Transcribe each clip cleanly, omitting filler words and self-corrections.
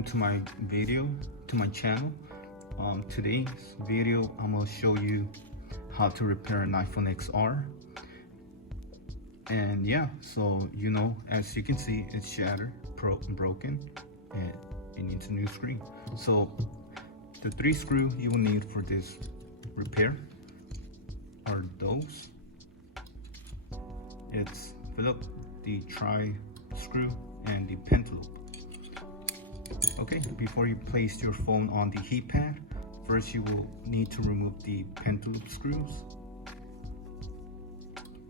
welcome to my video, to my channel. Today's video, I'm gonna show you how to repair an iPhone XR. And yeah, so as you can see, it's shattered, broken, and it needs a new screen. So the 3 screws you will need for this repair are those. It's Philip, the tri screw, and the pentaloop. Okay, before you place your phone on the heat pad, first you will need to remove the pentaloop screws.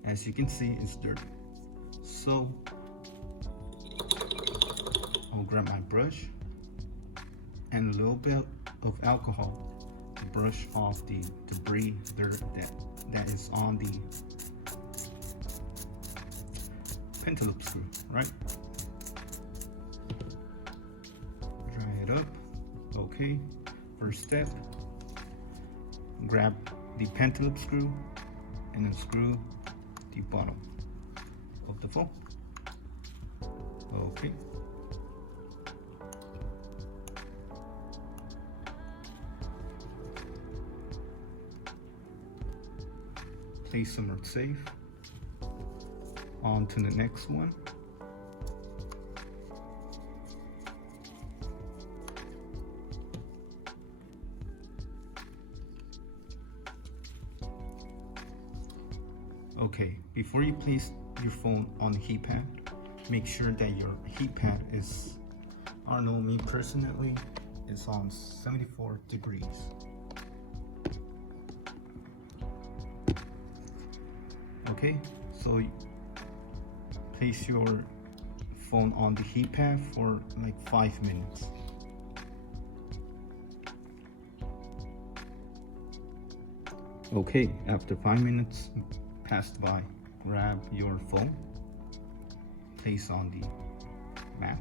As you can see, it's dirty. So I'll grab my brush and a little bit of alcohol to brush off the debris, dirt that is on the pentaloop screw, right? Dry it up. Okay, first step, grab the pentaloop screw and then screw the bottom of the phone. Okay. Place somewhere safe. On to the next one. Okay, before you place your phone on the heat pad, make sure that your heat pad is, I don't know, me personally, it's on 74 degrees. Okay, so place your phone on the heat pad for like 5 minutes. Okay, after 5 minutes passed by, grab your phone, place on the mat,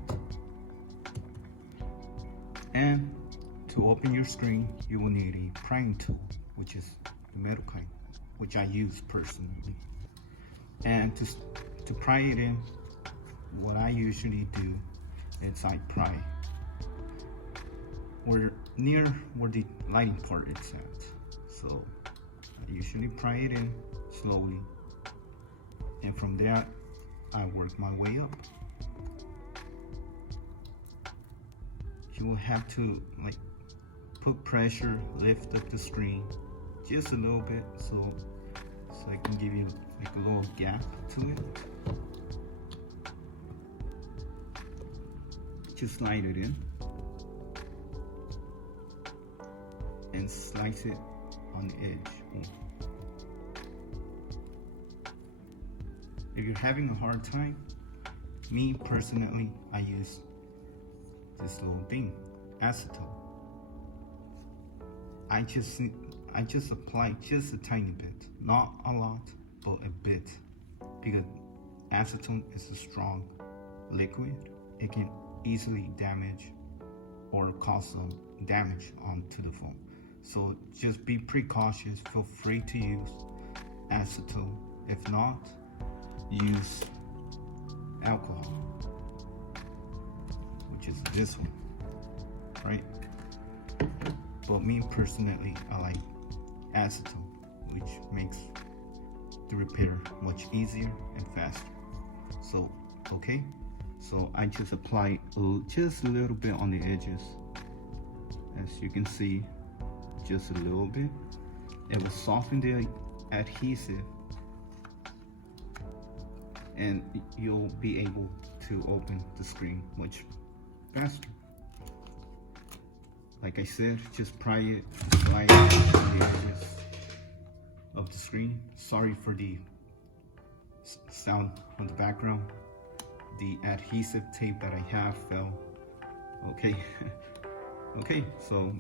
and to open your screen you will need a prying tool, which is the metal kind, which I use personally. And to pry it in, what I usually do is I pry near where the lighting part is at. So I usually pry it in slowly, and from there I work my way up. You will have to put pressure, lift up the screen just a little bit so I can give you a little gap to it. Just slide it in and slice it on the edge. If you're having a hard time, me personally, I use this little thing, acetone. I just apply just a tiny bit, not a lot, but a bit, because acetone is a strong liquid. It can easily damage or cause some damage onto the phone. So just be precautious. Feel free to use acetone. If not, use alcohol, which is this one, right? But me personally, I like acetone, which makes the repair much easier and faster. So okay, so I just apply just a little bit on the edges. As you can see, just a little bit. It will soften the adhesive, and you'll be able to open the screen much faster. Like I said, just pry it, slide it on the edges of the screen. Sorry for the sound on the background. The adhesive tape that I have fell. Okay. Okay, so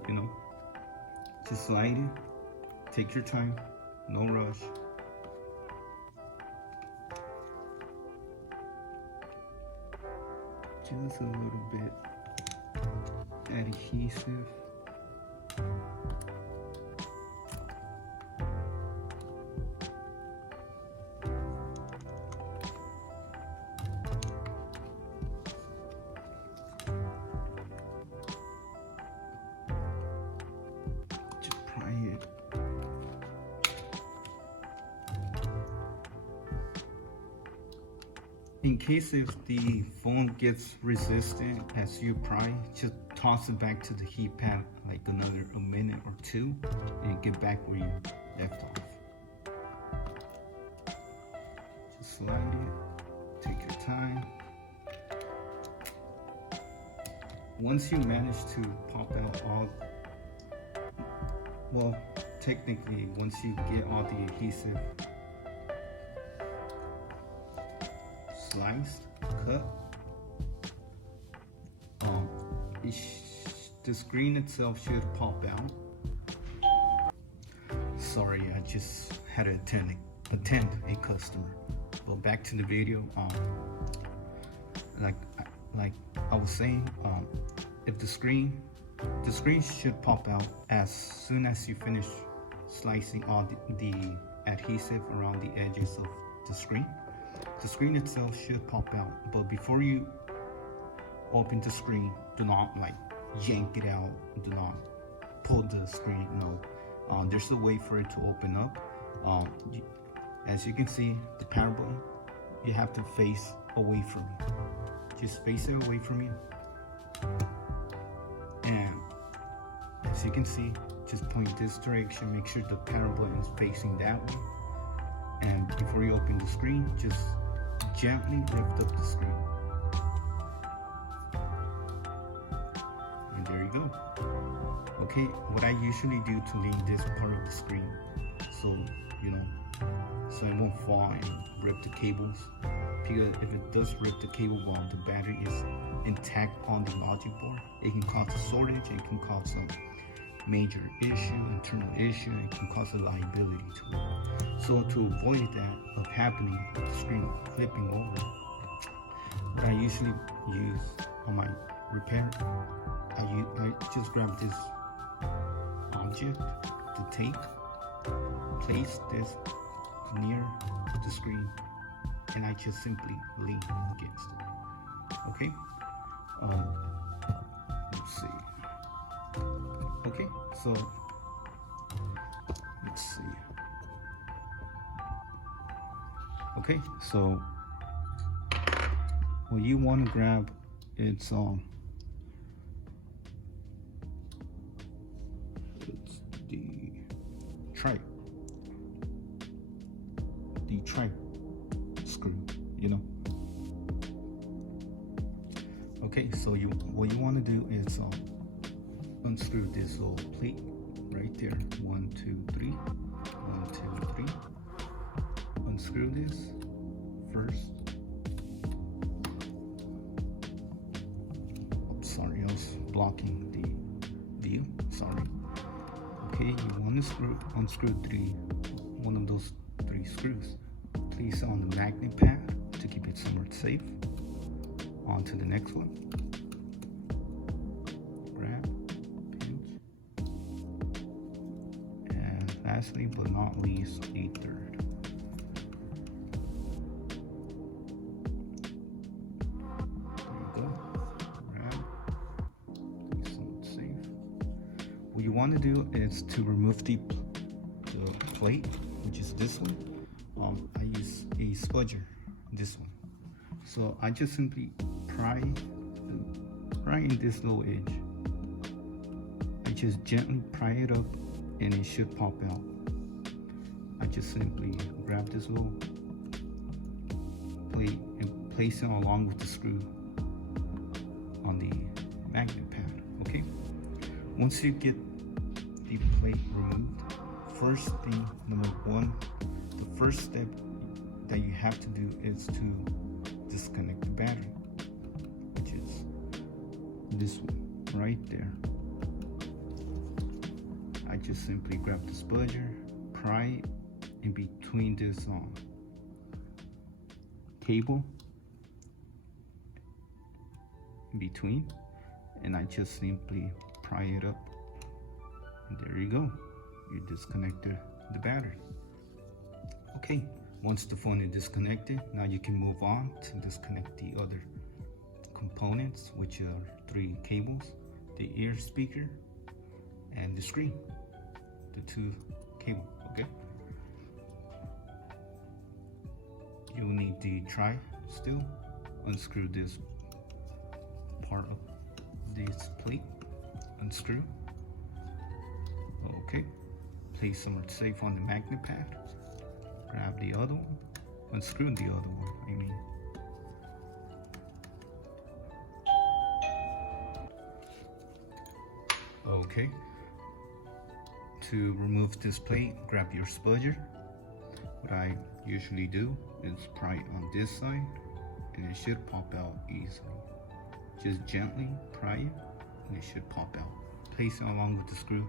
just slide it. Take your time, no rush. Just a little bit adhesive. in case if the phone gets resistant as you pry, just toss it back to the heat pad like another a minute or two and get back where you left off. Just slide it, take your time. Once you manage to pop out all, well, technically once you get all the adhesive sliced, cut, the screen itself should pop out. Sorry, I just had to attend a customer. But back to the video. Like I was saying, if the screen should pop out as soon as you finish slicing all the adhesive around the edges of the screen. The screen itself should pop out, but before you open the screen, do not like yank it out, do not pull the screen, no. There's a way for it to open up. As you can see, the power button, you have to face away from you. Just face it away from you. And as you can see, just point this direction, make sure the power button is facing that way. And before you open the screen, just gently lift up the screen. And there you go. Okay, what I usually do to leave this part of the screen, so so it won't fall and rip the cables. Because if it does rip the cable while the battery is intact on the logic board, it can cause a shortage, it can cause a major issue, internal issue, it can cause a liability to it. So to avoid that of happening, the screen flipping over, what I usually use on my repair, I just grab this object, the tape, place this near the screen, and I just simply lean against it. Okay? Let's see. Okay, so let's see. Okay, so what you want to grab, it's the tri screw, Okay, so what you want to do is unscrew this little plate right there. 1, 2, 3. 1, 2, 3. Unscrew this first. Oh, sorry, I was blocking the view. Sorry. Okay, you want to unscrew one of those 3 screws. Place on the magnet pad to keep it somewhere safe. On to the next one. Grab, pinch, and lastly but not least, a third. There you go. Grab, place somewhere safe. What you want to do is to remove the plate, which is this one. I use a spudger, this one. So I just simply pry in this little edge. I just gently pry it up and it should pop out. I just simply grab this little plate and place it along with the screw on the magnet pad, okay? Once you get the plate removed, first thing, number 1, the first step that you have to do is to disconnect the battery, which is this one right there. I just simply grab the spudger, pry it in between this cable in between, and I just simply pry it up, and there you go. You disconnected the battery. Okay, once the phone is disconnected, now you can move on to disconnect the other components, which are 3 cables, the ear speaker and the screen, the 2 cables. Okay, you'll need the still, unscrew this part of this plate, unscrew. Okay, place somewhere safe on the magnet pad, grab the other one, unscrew the other one, I mean. Okay, to remove this plate, grab your spudger. What I usually do is pry it on this side and it should pop out easily. Just gently pry it and it should pop out. Place it along with the screw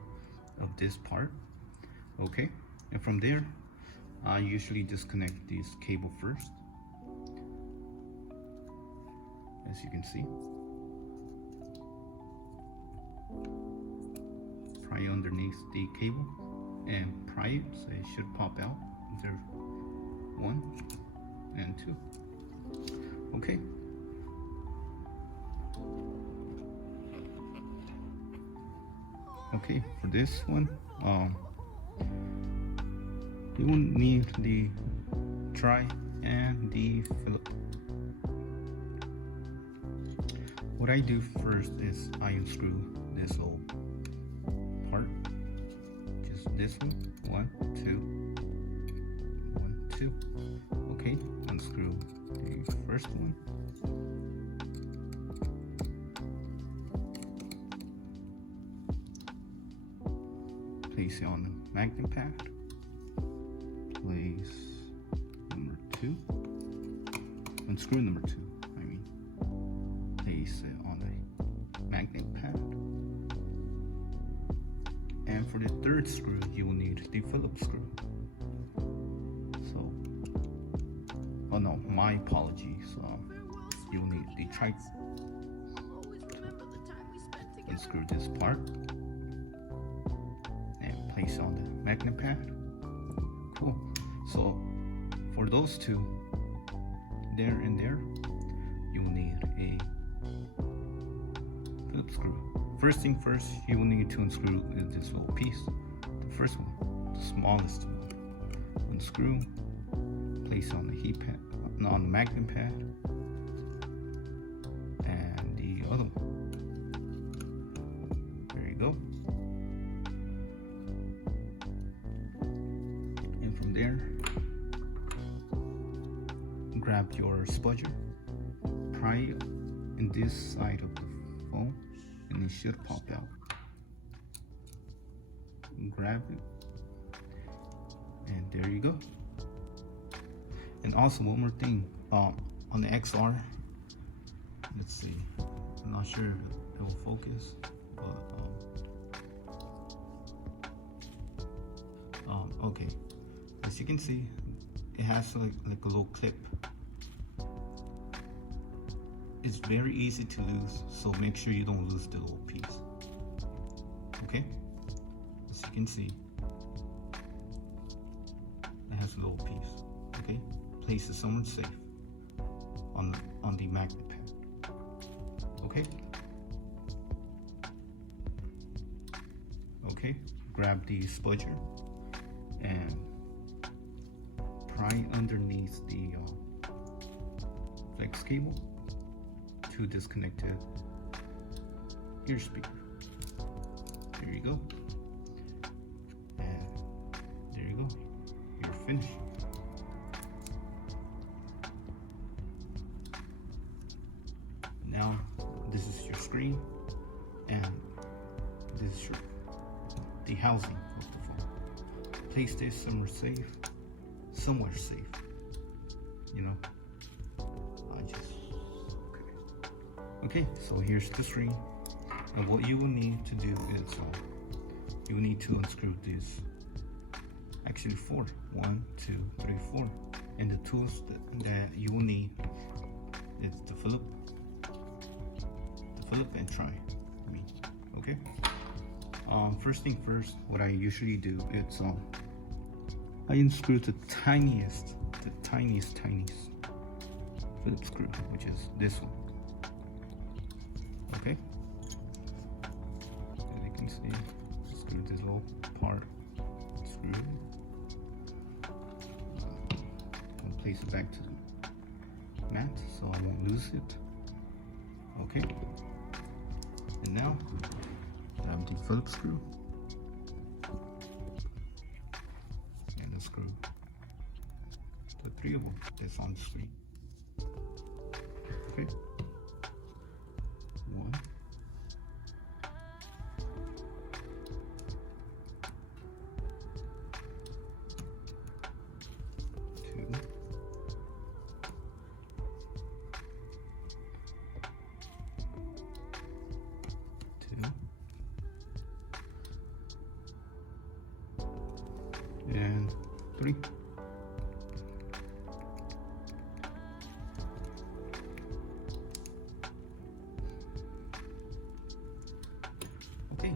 of this part. Okay, and from there I usually disconnect this cable first, as you can see. Pry underneath the cable and pry it so it should pop out. There's 1 and 2. Okay. Okay, for this one, you will need the try and the Philip. What I do first is I unscrew this old part, just this one, 1, 2, 1, 2. Okay, unscrew the first one. Place it on the magnet pad. Place number 2. Unscrew number 2, I mean. Place it on the magnet pad. And for the third screw, you will need the Phillips screw. So, oh no, my apologies. You'll need the tri. Unscrew this part and place on the magnet pad. Cool. So for those two, there and there, you will need a Phillips screw. First thing first, you will need to unscrew this little piece. The first one, the smallest one. Unscrew, place on the heat pad, on the magnet pad, and the other one. There you go. And from there, grab your spudger, pry it in this side of the phone, and it should pop out. Grab it, and there you go. And also one more thing, on the XR, let's see, I'm not sure if it will focus, but okay, as you can see, it has like a little clip. It's very easy to lose, so make sure you don't lose the little piece. Okay, as you can see, it has a little piece. Okay, place it somewhere safe on the magnet pad. Okay. Okay, grab the spudger and pry underneath the flex cable to disconnect the ear speaker. There you go. And there you go. You're finished. Now this is your screen and this is the housing of the phone. Place this somewhere safe, you know. Okay, so here's the screen, and what you will need to do is you will need to unscrew this. Actually 4, 1, 2, 3, 4, and the tools that you will need is the Philip and try. Okay. First thing first, what I usually do is I unscrew the tiniest Phillips screw, which is this one. Okay. As you can see, screw this little part. Screw it. I'll place it back to the mat so I won't lose it. Okay, and now grab the Phillips screw and the screw, the three of them that's on the screen. Okay, one, two, and three. Okay.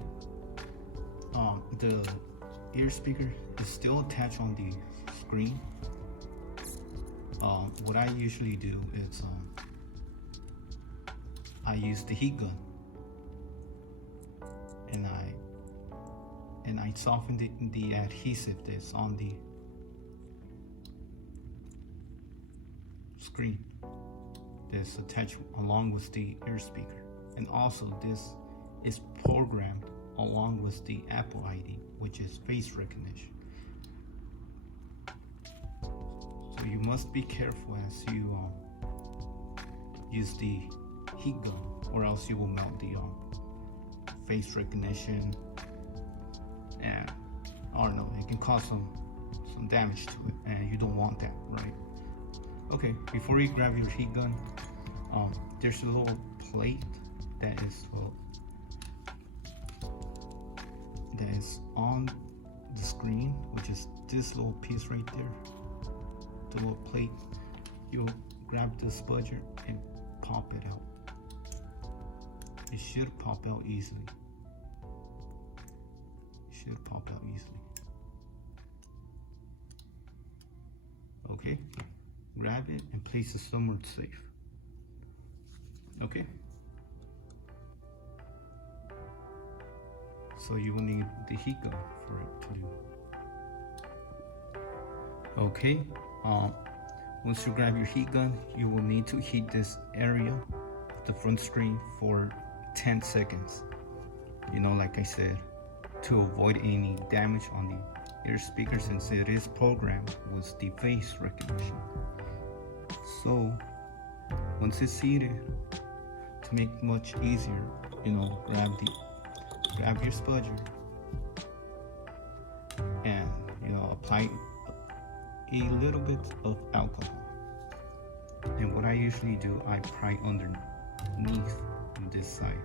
The ear speaker is still attached on the screen. What I usually do is I use the heat gun and I soften the adhesive that's on the screen that's attached along with the ear speaker. And also this is programmed along with the Apple ID, which is face recognition. So you must be careful as you use the heat gun, or else you will melt the face recognition, and I don't know, it can cause some damage to it, and you don't want that, right? Okay, before you grab your heat gun, there's a little plate that is on the screen, which is this little piece right there, the little plate. You'll grab the spudger and pop it out. It should pop out easily. Okay, grab it and place it somewhere safe. Okay, so you will need the heat gun for it to do. Okay, once you grab your heat gun, you will need to heat this area of the front screen for 10 seconds. You know, like I said, to avoid any damage on the ear speaker, since it is programmed with the face recognition. So once it's seated, to make it much easier, you know, grab your spudger and, you know, apply a little bit of alcohol. And what I usually do, I pry underneath on this side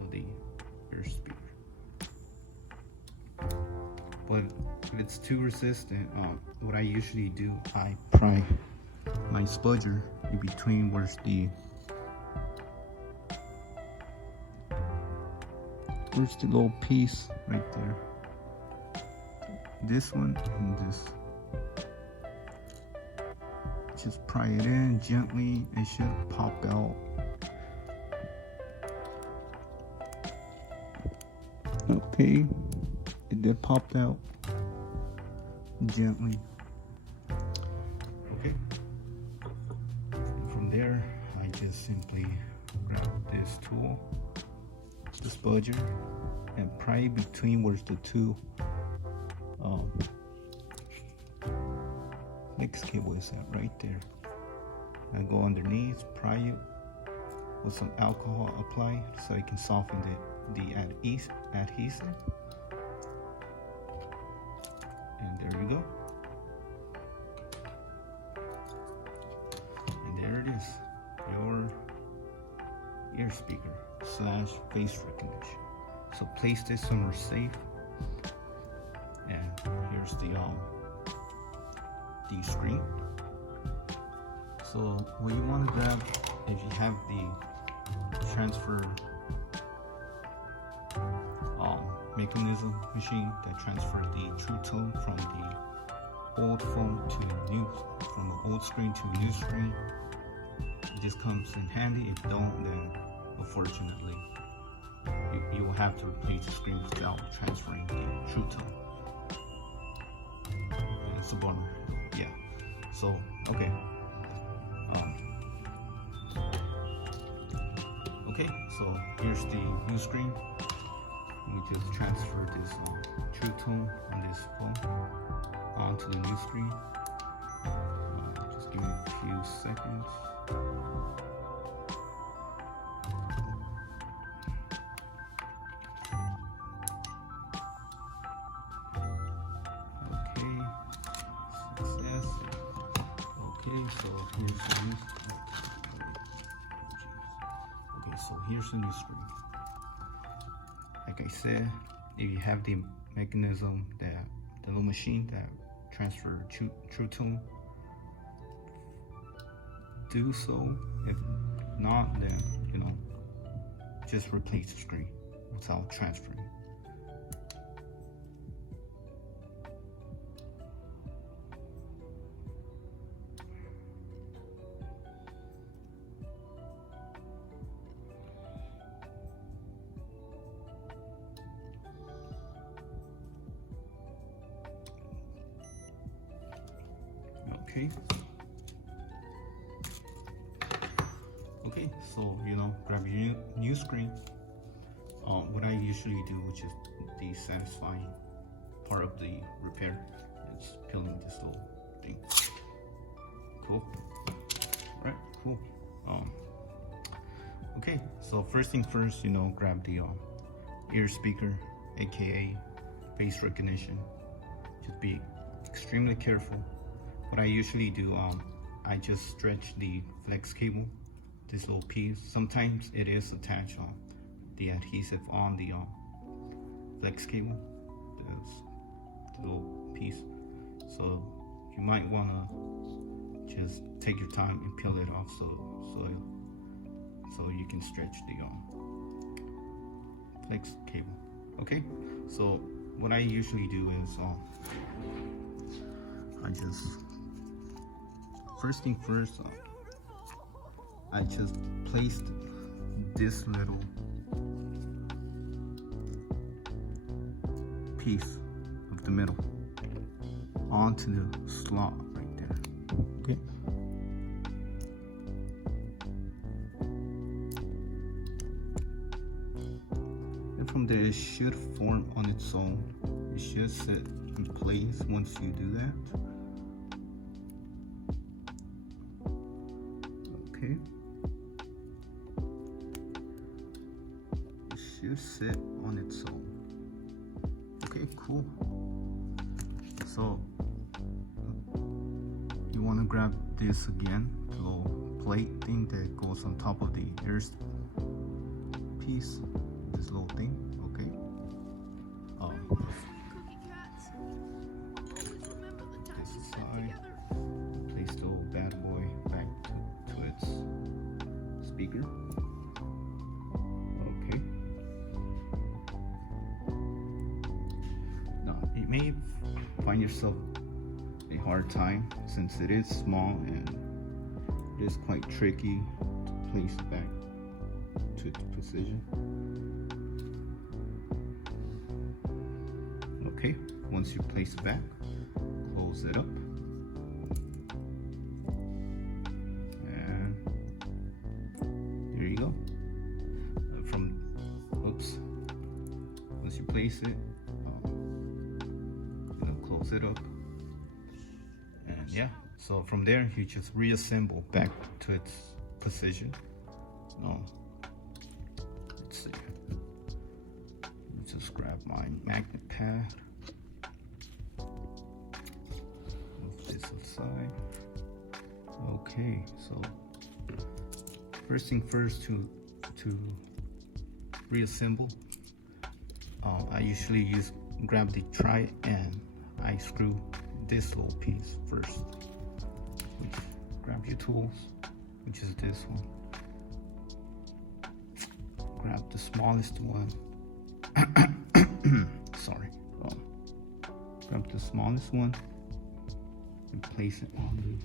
of the ear speaker. But if it's too resistant, what I usually do, I pry my spudger in between where's the little piece right there. This one and this. Just pry it in gently. It should pop out. Okay, it did pop out gently. Okay, and from there I just simply grab this tool, the spudger, and pry between where's the two mix cable is at, right there. I go underneath, pry it with some alcohol applied so it can soften the adhesive. And there you go. And there it is, your ear speaker / face recognition. So place this somewhere safe. And here's the screen. So what you want to grab, if you have the transfer mechanism machine that transfers the True Tone from the old phone to new, from the old screen to new screen, this comes in handy. If don't, then unfortunately you will have to replace the screen without transferring the True Tone. It's a bummer. Yeah. So okay. So here's the new screen. We just transfer this True Tone on this phone onto the new screen. Just give me a few seconds. Okay, success. Okay, so here's the new. Okay, so here's the new screen. Like I said, if you have the mechanism, that the little machine that transfer True Tone, do so. If not, then just replace the screen without transferring. Okay. Okay, so grab your new screen. What I usually do, which is the satisfying part of the repair, is peeling this little thing. Cool. Right, cool. Okay, so first thing first, grab the ear speaker, aka face recognition. Just be extremely careful. What I usually do, I just stretch the flex cable, this little piece. Sometimes it is attached on the adhesive on the flex cable, this little piece. So you might wanna just take your time and peel it off, so you can stretch the flex cable. Okay, so what I usually do is I just first thing first, I just placed this little piece of the middle onto the slot right there. Okay. And from there, it should form on its own. It should sit in place once you do that. Okay. It should sit on its own. Okay, cool. So you want to grab this again, the little plate thing that goes on top of the ear piece, this little thing. Okay. This aside. Place the little bad boy back to its speaker. Okay. Now, you may find yourself a hard time since it is small and it is quite tricky to place it back to its position. Okay, once you place it back, close it up. And there you go. Once you place it, close it up. And yeah, so from there, you just reassemble back to its position. Let's see. Just grab my magnet pad. Move this aside. Okay, so first thing first, to reassemble, I usually grab the tri and I screw this little piece first. Grab your tools, which is this one. Grab the smallest one. Sorry. Grab the smallest one and place it on the.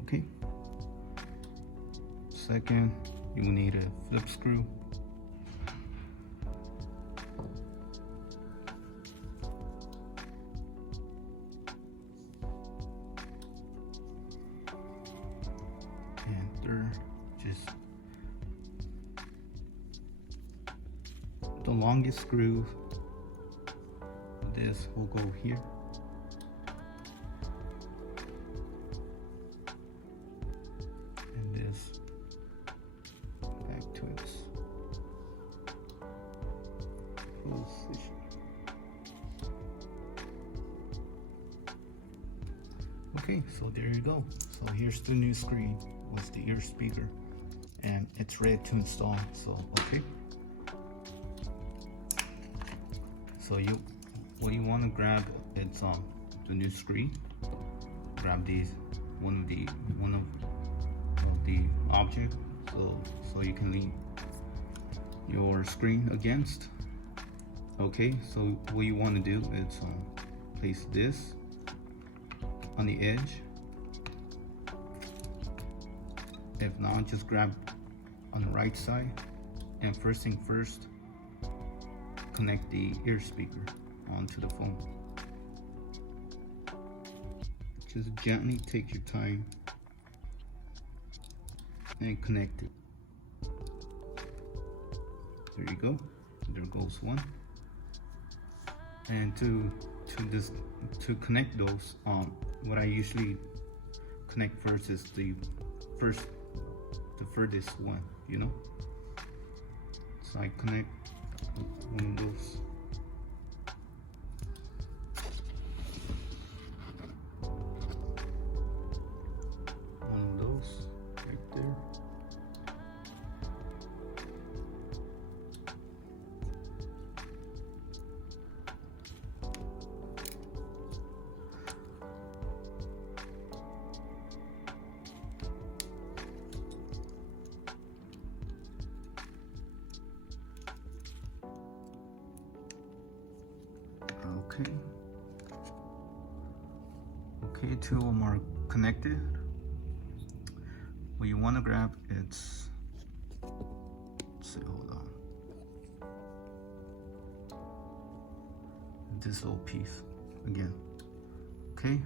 Okay. Second, you will need a flip screw. just the longest screw. This will go here. And this back to its position. Okay, so there you go. So here's the new screen with the ear speaker, and it's ready to install. So okay. So what you want to grab, it's the new screen. Grab these one of the object, so you can lean your screen against. Okay, so what you want to do is place this on the edge. If not, just grab on the right side, and first thing first, connect the ear speaker onto the phone. Just gently take your time and connect it. There you go. There goes one. And to connect those, what I usually connect first is the furthest one, you know. So I connect one of those. Right there. Okay, two of them are connected. What you want to grab, let's see, hold on. This little piece again. Okay,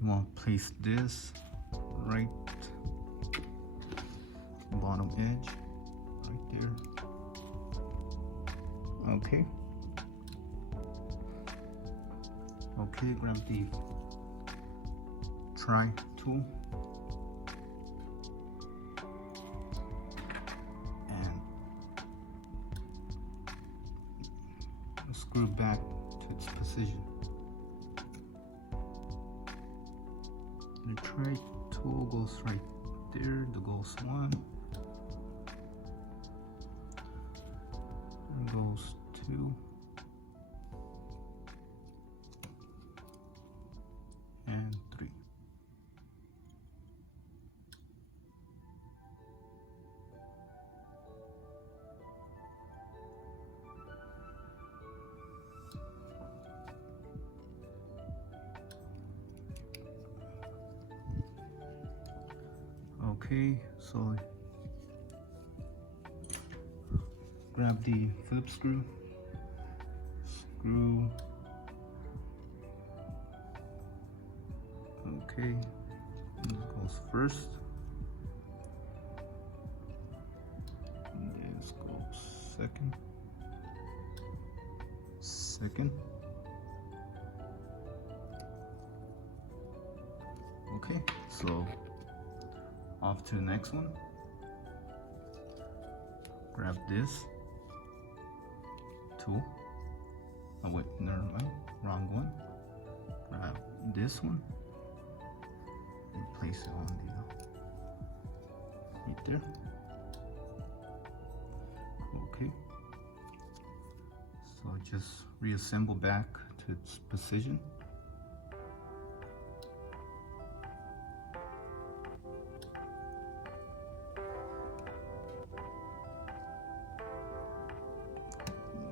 you want to place this right bottom edge, right there. Okay. Okay, grab the try tool and screw back to its position. The try tool goes right there. There goes one. There goes two. And three. Okay, so grab the Phillips screw. Okay, this goes first. And this goes second. Okay, so off to the next one. Grab this tool. Oh wait, never mind, wrong one. Grab this one and place it on the right there. Okay, so just reassemble back to its position.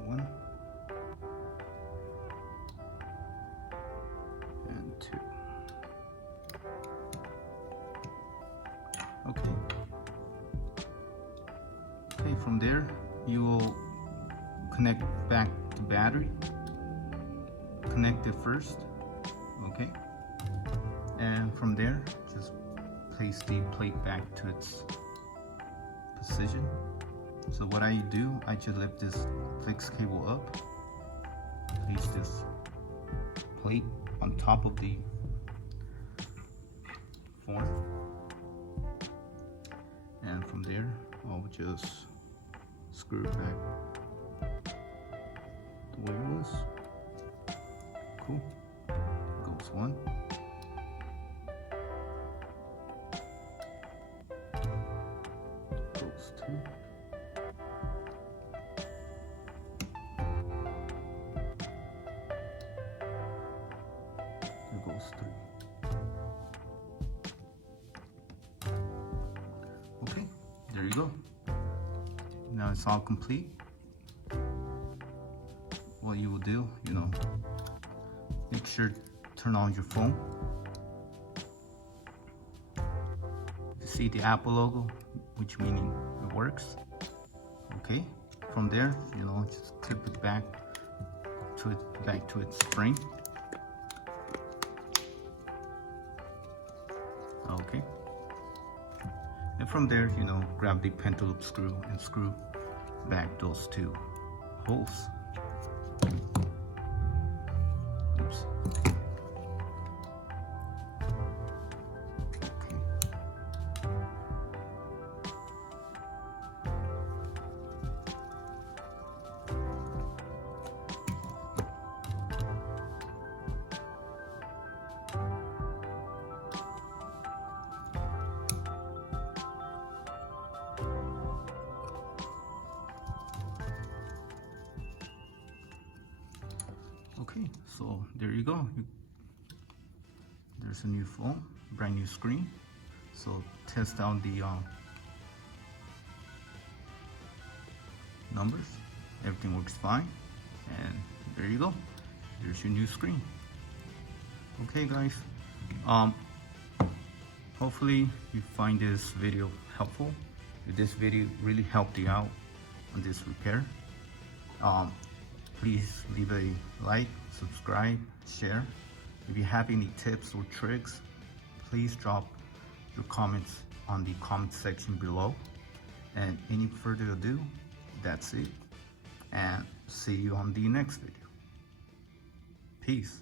One and two. Okay. Okay, from there you will connect back the battery. Connect it first, okay? And from there, just place the plate back to its position. So what I do, I just lift this flex cable up, place this plate on top of the form, and from there I'll just screw it back the way it was. Cool. Goes one. Goes two. There goes three. Okay, there you go. Now it's all complete. What you will do, make sure to turn on your phone. You see the Apple logo, which meaning it works. Okay, from there, just clip it back to its spring. Okay, and from there, grab the pentaloop screw and screw back those two holes. Oops. Okay, so there you go. There's a new phone, brand new screen. So test out the numbers. Everything works fine, and there you go. There's your new screen. Okay, guys. Hopefully you find this video helpful. If this video really helped you out on this repair, please leave a like, subscribe, share. If you have any tips or tricks, please drop your comments on the comment section below. And any further ado, that's it. And see you on the next video. Peace.